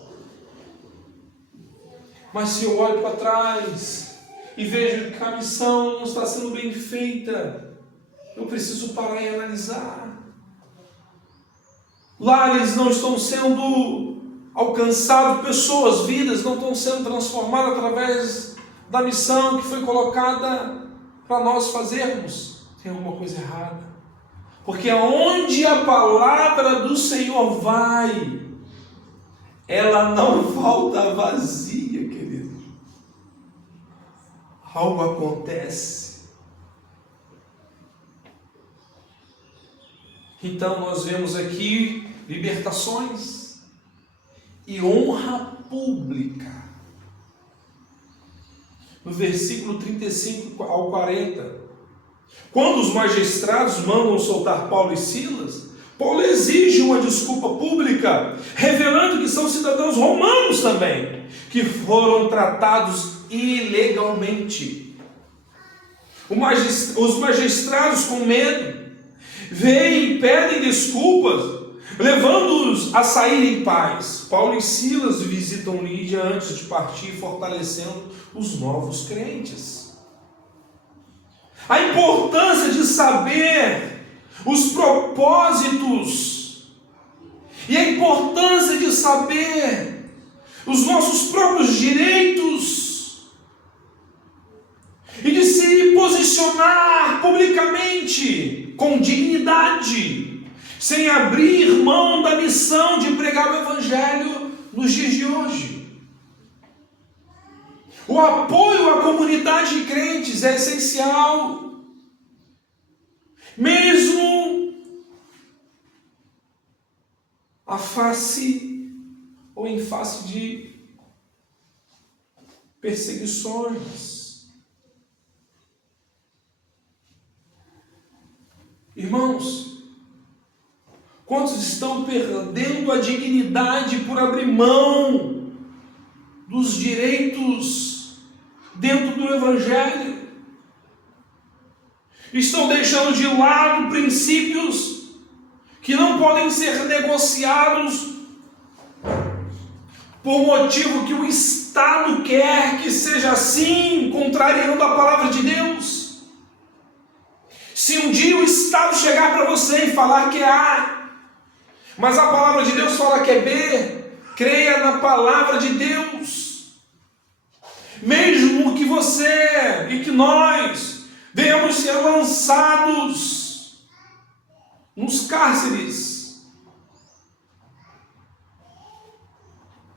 Mas se eu olho para trás e vejo que a missão não está sendo bem feita, eu preciso parar e analisar. Lares não estão sendo alcançados, pessoas, vidas não estão sendo transformadas através da missão que foi colocada para nós fazermos. Tem alguma coisa errada. Porque aonde a palavra do Senhor vai, ela não volta vazia, querido. Algo acontece. Então nós vemos aqui libertações e honra pública. No versículo 35 ao 40. Quando os magistrados mandam soltar Paulo e Silas, Paulo exige uma desculpa pública, revelando que são cidadãos romanos também, que foram tratados ilegalmente. Os magistrados, com medo, vêm e pedem desculpas, levando-os a sair em paz. Paulo e Silas visitam Lídia antes de partir, fortalecendo os novos crentes. A importância de saber os propósitos e a importância de saber os nossos próprios direitos e de se posicionar publicamente com dignidade, sem abrir mão da missão de pregar o Evangelho nos dias de hoje. O apoio à comunidade de crentes é essencial, mesmo a face ou em face de perseguições. Irmãos, quantos estão perdendo a dignidade por abrir mão dos direitos dentro do Evangelho? Estão deixando de lado princípios que não podem ser negociados por motivo que o Estado quer que seja assim, contrariando a palavra de Deus. Se um dia o Estado chegar para você e falar que é A, mas a palavra de Deus fala que é B, creia na palavra de Deus. Mesmo que você e que nós venhamos ser lançados nos cárceres,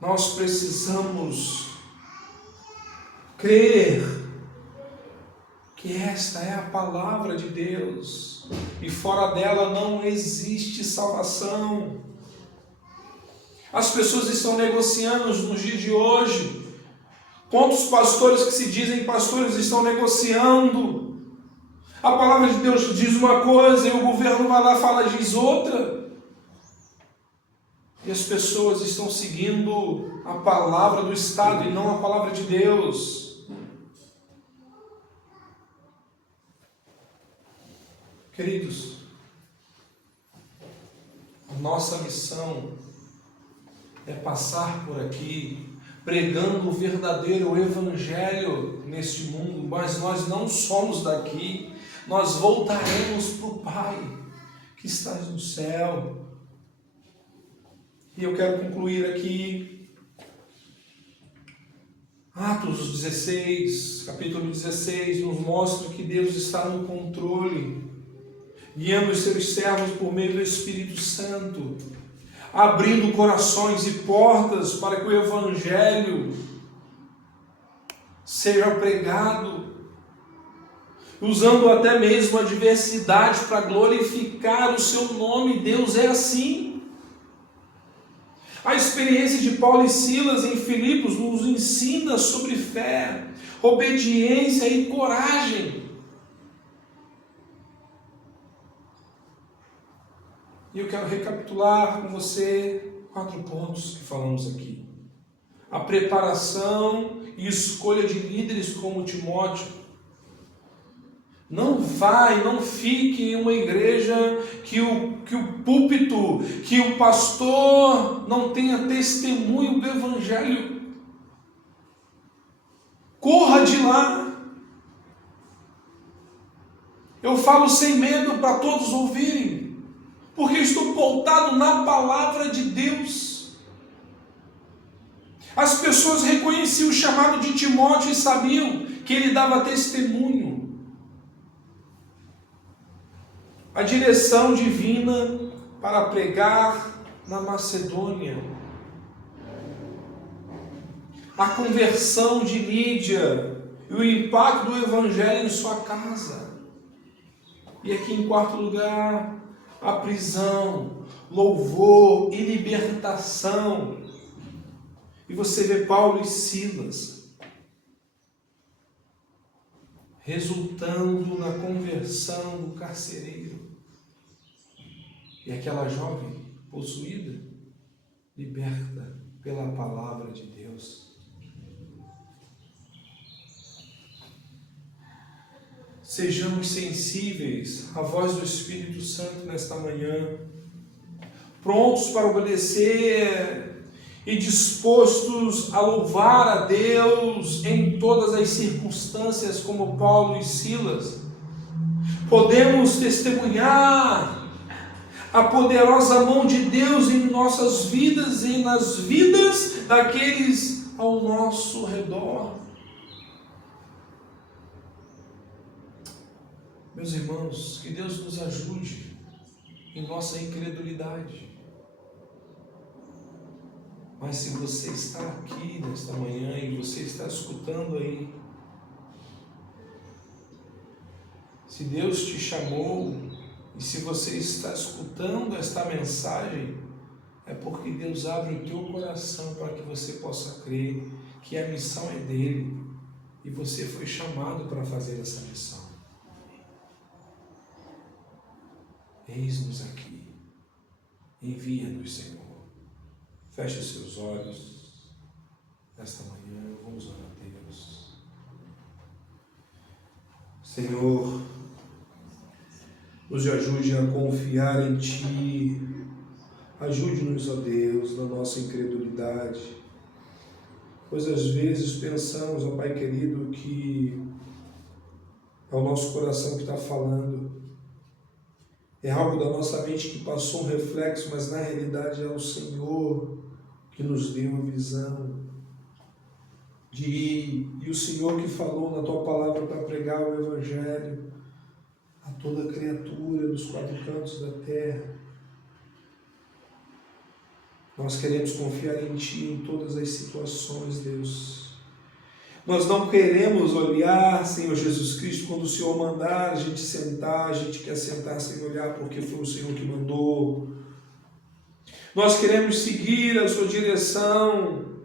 nós precisamos crer que esta é a palavra de Deus e fora dela não existe salvação. As pessoas estão negociando nos dias de hoje. Quantos pastores que se dizem pastores estão negociando? A palavra de Deus diz uma coisa e o governo vai lá e fala, diz outra. E as pessoas estão seguindo a palavra do Estado e não a palavra de Deus. Queridos, a nossa missão é passar por aqui pregando o verdadeiro evangelho neste mundo, mas nós não somos daqui, nós voltaremos para o Pai que está no céu. E eu quero concluir aqui, Atos 16, capítulo 16, nos mostra que Deus está no controle, guiando os seus servos por meio do Espírito Santo, abrindo corações e portas para que o Evangelho seja pregado, usando até mesmo a diversidade para glorificar o seu nome. Deus é assim. A experiência de Paulo e Silas em Filipos nos ensina sobre fé, obediência e coragem. E eu quero recapitular com você 4 pontos que falamos aqui. A preparação e escolha de líderes como Timóteo. Não fique em uma igreja que o púlpito, que o pastor não tenha testemunho do Evangelho. Corra de lá. Eu falo sem medo para todos ouvirem, porque estou pautado na palavra de Deus. As pessoas reconheciam o chamado de Timóteo e sabiam que ele dava testemunho. A direção divina para pregar na Macedônia. A conversão de Lídia e o impacto do Evangelho em sua casa. E aqui em 4º lugar, a prisão, louvor e libertação. E você vê Paulo e Silas resultando na conversão do carcereiro. E aquela jovem possuída, liberta pela palavra de Deus. Sejamos sensíveis à voz do Espírito Santo nesta manhã, prontos para obedecer e dispostos a louvar a Deus em todas as circunstâncias, como Paulo e Silas. Podemos testemunhar a poderosa mão de Deus em nossas vidas e nas vidas daqueles ao nosso redor. Meus irmãos, que Deus nos ajude em nossa incredulidade. Mas se você está aqui nesta manhã e você está escutando aí, se Deus te chamou e se você está escutando esta mensagem, é porque Deus abre o teu coração para que você possa crer que a missão é dele e você foi chamado para fazer essa missão. Eis-nos aqui, envia-nos, Senhor. Feche os seus olhos nesta manhã, vamos orar a Deus. Senhor, nos ajude a confiar em Ti, ajude-nos, ó Deus, na nossa incredulidade, pois às vezes pensamos, ó Pai querido, que é o nosso coração que está falando, é algo da nossa mente que passou um reflexo, mas na realidade é o Senhor que nos deu a visão de ir, e o Senhor que falou na Tua palavra para pregar o Evangelho a toda criatura dos 4 cantos da terra. Nós queremos confiar em Ti em todas as situações, Deus. Nós não queremos olhar, Senhor Jesus Cristo, quando o Senhor mandar a gente sentar, a gente quer sentar sem olhar porque foi o Senhor que mandou. Nós queremos seguir a Sua direção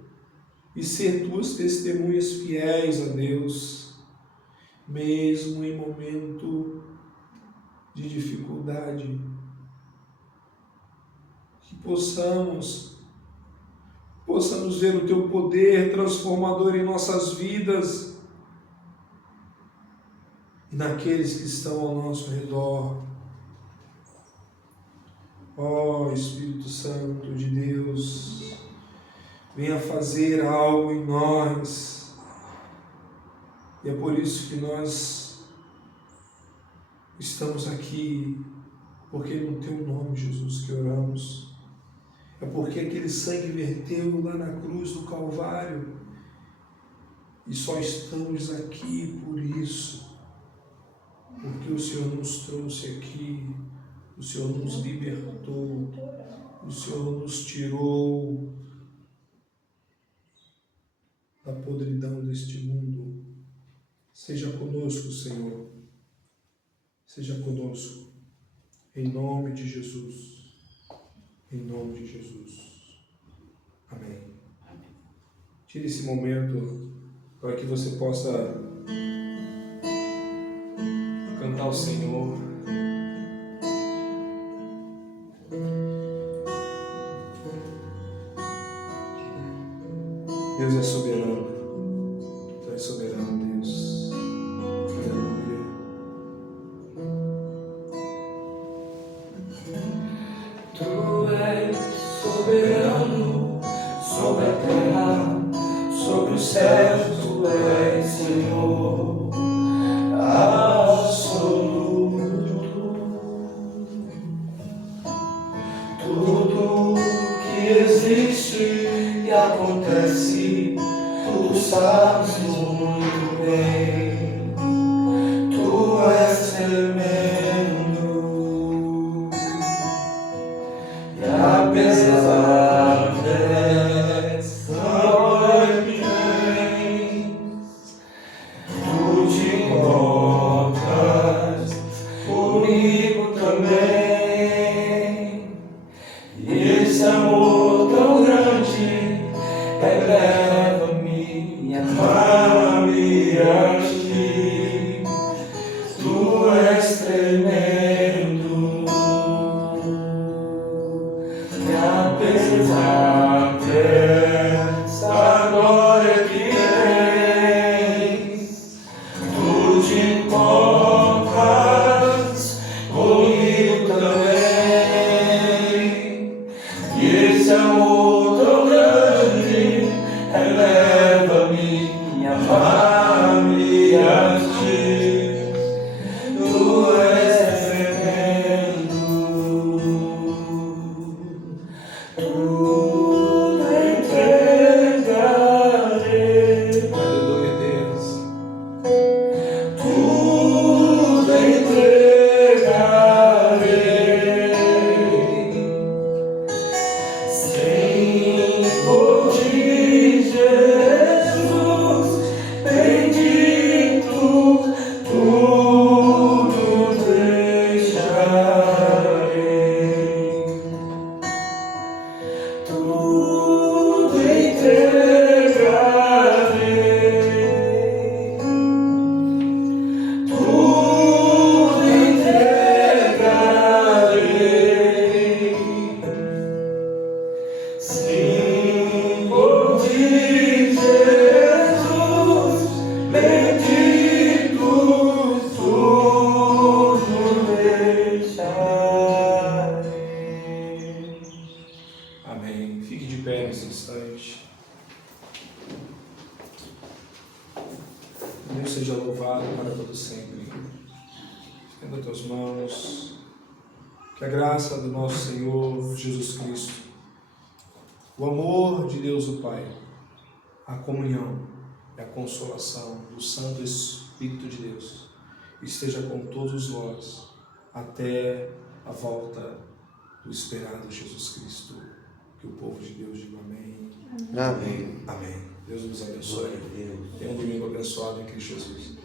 e ser Tuas testemunhas fiéis a Deus, mesmo em momento de dificuldade. Que possamos ver o Teu poder transformador em nossas vidas e naqueles que estão ao nosso redor. Ó Espírito Santo de Deus, venha fazer algo em nós. E é por isso que nós estamos aqui, porque no Teu nome, Jesus, que oramos. É porque aquele sangue verteu lá na cruz do Calvário. E só estamos aqui por isso. Porque o Senhor nos trouxe aqui, o Senhor nos libertou, o Senhor nos tirou da podridão deste mundo. Seja conosco, Senhor. Seja conosco. Em nome de Jesus. Em nome de Jesus. Amém. Tire esse momento para que você possa cantar ao Senhor. Deus é soberano. Tu és soberano, Deus. Aleluia. Tu és soberano sobre a terra, sobre os céus, tu és Senhor absoluto. Tudo que existe e acontece, tu sabes muito bem. Tu és tremendo. E apesar dessa glória que tens, tu te importas comigo também. E esse amor tão grande eleva-me, ama-me a ti. Tu és tremendo. E apesar dessa glória que tens, tu te importas comigo também. E esse amor tão grande eleva-me, ama-me a ti. Tu és tremendo. Tudo entregarei, Aleluia, Deus. tudo entregarei, Senhor de Jesus, bendito, tudo deixarei. Tudo entregarei, tudo entregarei, Senhor de Jesus, bendito, tudo deixarei. Amém. Fique de pé nesse instante. Deus seja louvado para todo sempre. Estenda as tuas mãos. Que a graça do nosso Senhor Jesus Cristo, o amor de Deus o Pai, a comunhão e a consolação do Santo Espírito de Deus esteja com todos nós até a volta do esperado Jesus Cristo. Que o povo de Deus diga amém. Amém. Amém. Deus nos abençoe. Glória a Deus. Tenha um domingo abençoado em Cristo Jesus.